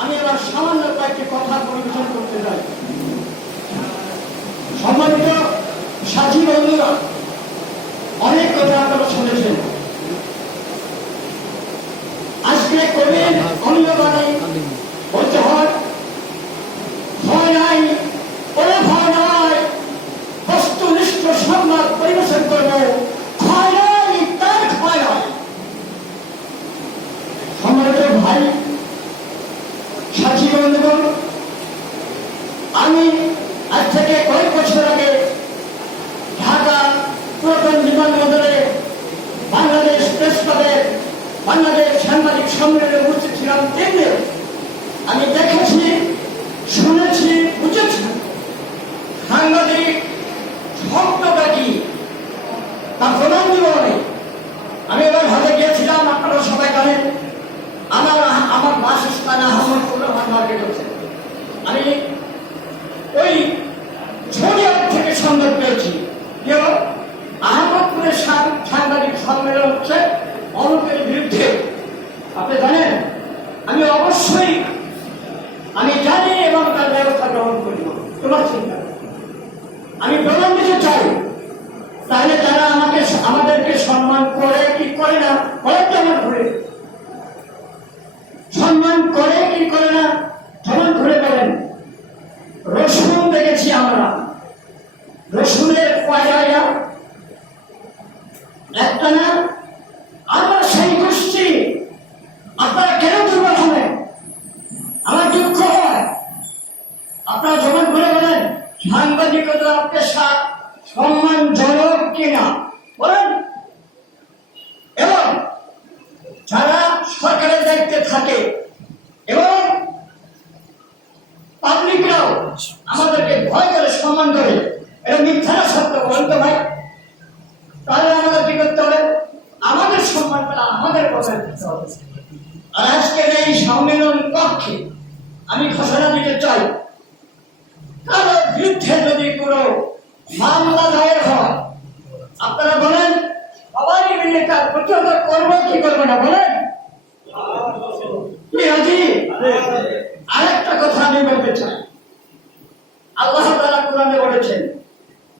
আমি এবার সামান্য কয়েকটি কথা পরিবেশন করতে চাই। সম্মানিত সাথী বন্ধুরা, অনেক কথা আপনারা শুনেছেন। আজকে কবির অমূল্য বাণী বলতে হয়, ভয় নাই, ওরে ভয় নাই, বস্তুনিষ্ঠ সংবাদ পরিবেশন করব, ভয় নাই, তার ভয় নাই। সম্মানিত ভাই, সাথী বন্ধুগণ, আমি আজ থেকে কয়েক বছর আগে ঢাকা পুরাতন বিমানবন্দরে বাংলাদেশ প্রেস ক্লাবের বাংলাদেশ সাংবাদিক সম্মেলনে উপস্থিত ছিলাম। তেমনি আমি দেখেছি, শুনেছি, বুঝেছি সাংবাদিক শব্দটা কি তার প্রধান জীবনে। আমি এবার ভাবে গিয়েছিলাম, আপনারা সবাই জানেন, আমার বাসস্থান আহমদপুর আমার মার্কেট হচ্ছে। আমি ওই ঝড়িয়ার থেকে সংবাদ পেয়েছি আহমদপুরের সাংবাদিক সম্মেলন হচ্ছে অরূপের বিরুদ্ধে। আপনি জানেন, আমি অবশ্যই আমি জানি এবং তার ব্যবস্থা গ্রহণ করিব, তোমার চিন্তা। আমি প্রমাণ দিতে চাই, তাহলে তারা আমাদেরকে সম্মান করে কি করে না, আমার ঘুরে সম্মান করে কি করে না, যেমন ঘুরে বলেন। রসুন দেখেছি আমরা, রসুনের কয়লা একটা না, আমরা সেই গোষ্ঠী। আপনারা কেন দুর্বল হবেন? আমার দুঃখ হয়। আপনারা যেমন করে বলেন সাংবাদিকতা পেশা সম্মানজনক কিনা বলেন, এবং যারা সরকারের দায়িত্বে থাকে এবং পাবলিকরাও আমাদেরকে ভয় করে সম্মান করে, এটা মিথ্যা না সত্য বলেন তো ভাই? তাহলে আমাদের কি করতে হবে? আমাদের সম্মানটা আমাদের বজায় দিতে হবে। আর আজকের এই সম্মেলন পক্ষে আমি ঘোষণা দিতে চাই, কারোর বিরুদ্ধে যদি কোনো মামলা দায়ের হয়, আপনারা বলেন সবাই মিলে তার প্রতিহত করবো কি করবো না বলেন? আরেকটা কথা আমি বলতে চাই,